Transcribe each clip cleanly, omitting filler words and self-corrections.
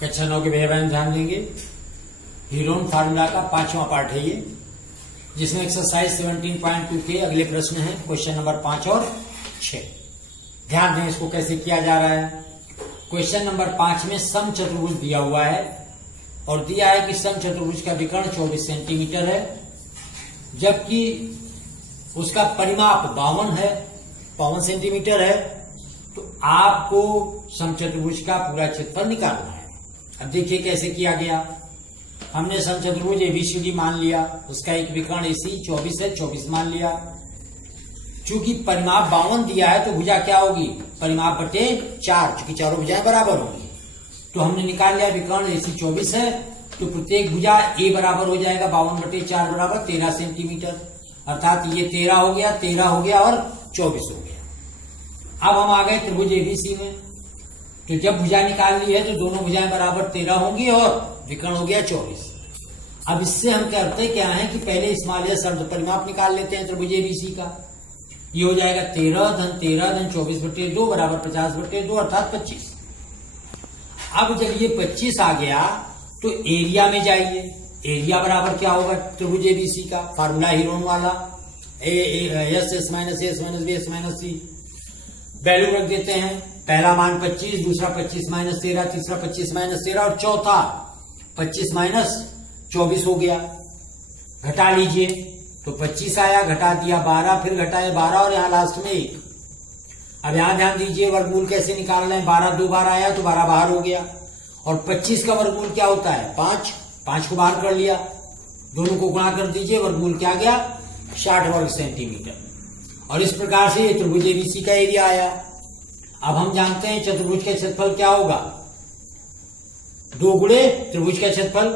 कक्षा 9 के भैया बहन ध्यान देंगे। हीरोन फार्मूला का 5वां पार्ट है ये, जिसमें एक्सरसाइज 17.2 के अगले प्रश्न है, क्वेश्चन नंबर 5 और 6। ध्यान दें इसको कैसे किया जा रहा है। क्वेश्चन नंबर 5 में समचतुर्भुज दिया हुआ है और दिया है कि समचतुर्भुज का विकर्ण 24 सेंटीमीटर है, जबकि उसका परिमाप 52 सेंटीमीटर है। तो आपको समचतुर्भुज का पूरा क्षेत्रफल निकालना है। अब देखिए कैसे किया गया। हमने समचतुर्भुज एबीसीडी मान लिया, उसका एक विकर्ण एसी 24 है, 24 मान लिया। चूंकि परिमाप 52 दिया है तो भुजा क्या होगी, परिमाप बटे 4, चूंकि चारों भुजाएं बराबर होंगी। तो हमने निकाल लिया विकर्ण एसी 24 है, तो प्रत्येक भुजा ए बराबर हो जाएगा 52 बटे 4 बराबर 13 सेंटीमीटर, अर्थात ये 13 हो गया, 13 हो गया और 24 हो गया। अब हम आ गए त्रिभुज एबीसी में। तो जब भुजा निकाल ली है तो दोनों भुजाएं बराबर 13 होंगी और विकर्ण हो गया 24। अब इससे हम करते क्या है कि पहले स्मॉल एस अर्ध परिमाप निकाल लेते हैं त्रिभुज एबीसी का। ये हो जाएगा 13 धन 13 धन 24 बटे 2 बराबर 50 बटे 2 अर्थात 25। अब जब ये 25 आ गया तो एरिया में जाइए। एरिया बराबर क्या होगा त्रिभुज एबीसी का, फार्मूला हीरोन वाला, S minus S minus B S minus C. Value रख देते हैं, पहला मान 25, दूसरा 25 माइनस 13, तीसरा 25 माइनस 13 और चौथा 25 माइनस 24 हो गया। घटा लीजिए तो 25 आया, घटा दिया 12, फिर घटाए 12 और यहां लास्ट में 1। अब यहां ध्यान दीजिए वर्गमूल कैसे निकालना है। 12 दो बार आया तो 12 बाहर हो गया और 25 का वर्गमूल क्या होता है 5, 5 को बाहर कर लिया, दोनों को गुणा कर दीजिए, वर्गमूल क्या गया 60 वर्ग सेंटीमीटर। और इस प्रकार से ये त्रिभुज एबीसी का एरिया आया। अब हम जानते हैं चतुर्भुज का क्षेत्रफल क्या होगा, 2 गुणे त्रिभुज का क्षेत्रफल,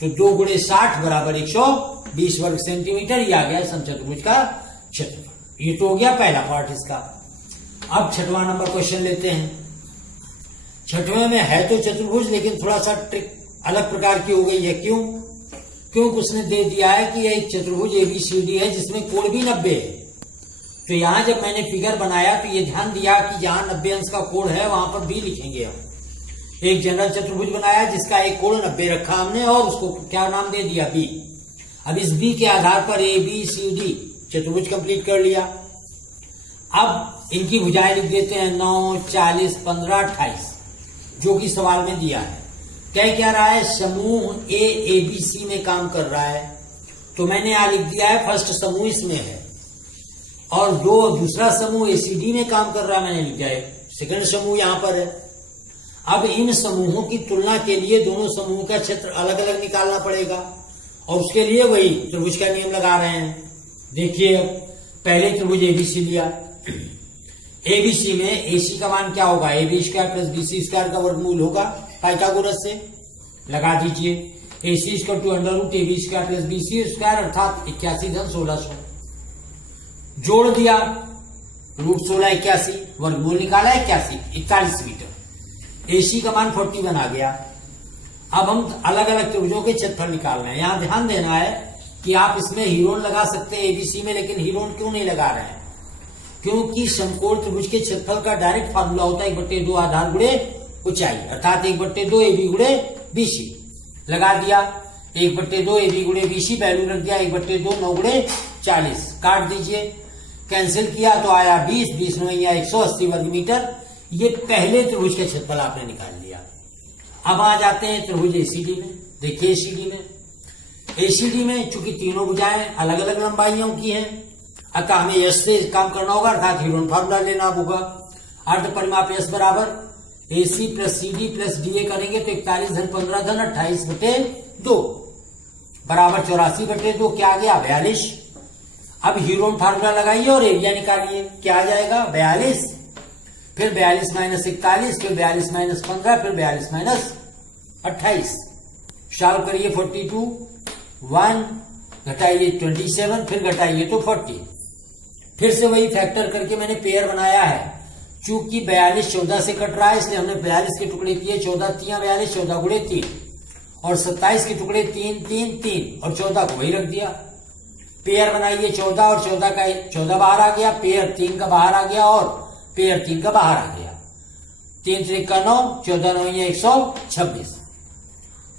तो 2 गुणे 60 बराबर 120 वर्ग सेंटीमीटर। ये आ गया समचतुर्भुज का क्षेत्रफल। ये तो हो गया पहला पार्ट इसका। अब 6वां नंबर क्वेश्चन लेते हैं। 6वें में है तो चतुर्भुज, लेकिन थोड़ा सा ट्रिक अलग प्रकार की हो गई है। क्योंकि उसने दे दिया है कि एक चतुर्भुज एबीसीडी है जिसमें कोण भी 90 है। तो यहां जब मैंने फिगर बनाया तो ये ध्यान दिया कि जहां 90 अंश का कोण है वहां पर बी लिखेंगे हम। एक जनरल चतुर्भुज बनाया जिसका एक कोण 90 रखा हमने और उसको क्या नाम दे दिया बी। अब इस बी के आधार पर ए बी सी डी चतुर्भुज कंप्लीट कर लिया। अब इनकी भुजाएं लिख देते हैं 9, 40, 15, 28, जो कि सवाल में दिया है। कह क्या रहा है, समूह ए एबीसी में काम कर रहा है। तो मैंने यहां लिख दिया है फर्स्ट समूह इसमें है, और जो दूसरा समूह एसीडी में काम कर रहा है मैंने लिख दिया है सेकंड समूह यहां पर है। अब इन समूहों की तुलना के लिए दोनों समूह का क्षेत्र अलग अलग निकालना पड़ेगा और उसके लिए वही त्रिभुज का नियम लगा रहे हैं। देखिए पहले त्रिभुज एबीसी लिया। एबीसी में एसी का मान क्या होगा, AB square plus BC square का वर्गमूल होगा पाइथागोरस से, लगा दीजिए। AC equal to under root AB square plus BC square अर्थात 81 धन 1600। जोड़ दिया रूट 16 81, वर्गमूल निकाला 41 मीटर। एसी का मान 41 आ गया। अब हम अलग अलग त्रिभुजों के क्षेत्रफल निकाल रहे हैं। यहां ध्यान देना है कि आप इसमें हीरोन लगा सकते हैं एबीसी में, लेकिन हीरोन क्यों नहीं लगा रहे हैं, क्योंकि समकोण त्रिभुज के क्षेत्रफल का डायरेक्ट फार्मूला होता है 1/2 आधार गुणे ऊंचाई, अर्थात 1/2 AB गुणे BC। लगा दिया 1/2 AB गुणे BC, वैल्यू रख दिया 1/2 9 गुणे 40। काट दीजिए, कैंसिल किया तो आया 20, 20 9 180 वर्ग मीटर। ये पहले त्रिभुज के क्षेत्रफल आपने निकाल लिया। अब आ जाते हैं त्रिभुज एसीडी में। देखिए एसीडी में चूंकि तीनों भुजाएं अलग अलग लंबाइयों की हैं, अतः हमें यश से काम करना होगा, अर्थात हीरोन फार्मूला लेना होगा। अर्ध परिमाप यश बराबर AC plus CD plus DA करेंगे तो 41 धन 15 धन 28 बटे 2 बराबर 84 बटे 2 क्या आ गया 42। अब हीरोन फार्मूला लगाइए और एरिया निकालिए, क्या आ जाएगा 42, फिर 42 माइनस 41, फिर 42 माइनस 15, फिर 42 माइनस 28। सॉल्व करिए 42, 1 घटाइए 27, फिर घटाइए तो 40। फिर से वही फैक्टर करके मैंने पेयर बनाया है। चूंकि 42 14 से कट रहा है इसलिए हमने 42 के टुकड़े किए, 14 3 42, 14 गुणे 3 और 27 के टुकड़े 3 3 3 और 14 को वही रख दिया। पेयर बनाइए 14 और 14 का 14 बाहर आ गया, पेयर 3 का बाहर आ गया और पेयर 3 का बाहर आ गया। 3 3 का 9, 14 9 126।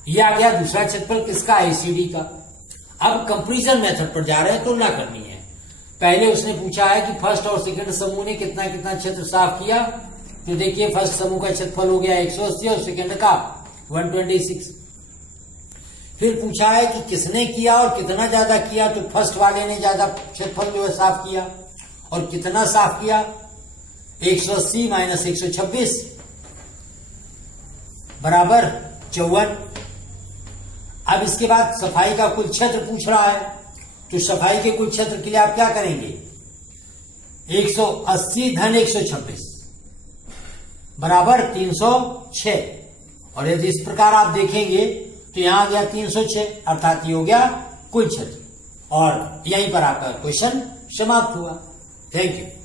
ये आ गया दूसरा क्षेत्रफल किसका, एसीडी का। अब कंपैरिजन मेथड पर जा रहे हैं, तुलना करनी है। पहले उसने पूछा है कि फर्स्ट और सेकंड समूह ने कितना कितना क्षेत्र साफ किया। तो देखिए फर्स्ट समूह का क्षेत्रफल हो गया 180 और सेकंड का 126। फिर पूछा है कि किसने किया और कितना ज्यादा किया। तो फर्स्ट वाले ने ज्यादा क्षेत्रफल जो है साफ किया। और कितना साफ किया, 180 माइनस 126 बराबर 54। अब इसके बाद सफाई का कुल क्षेत्र पूछ रहा है। तो सफाई के कुल क्षेत्र के लिए आप क्या करेंगे, 180 धन 126 बराबर 306। और यदि इस प्रकार आप देखेंगे तो यहां आ गया 306, अर्थात ये हो गया कुल क्षेत्र। और यहीं पर आपका क्वेश्चन समाप्त हुआ। Thank you.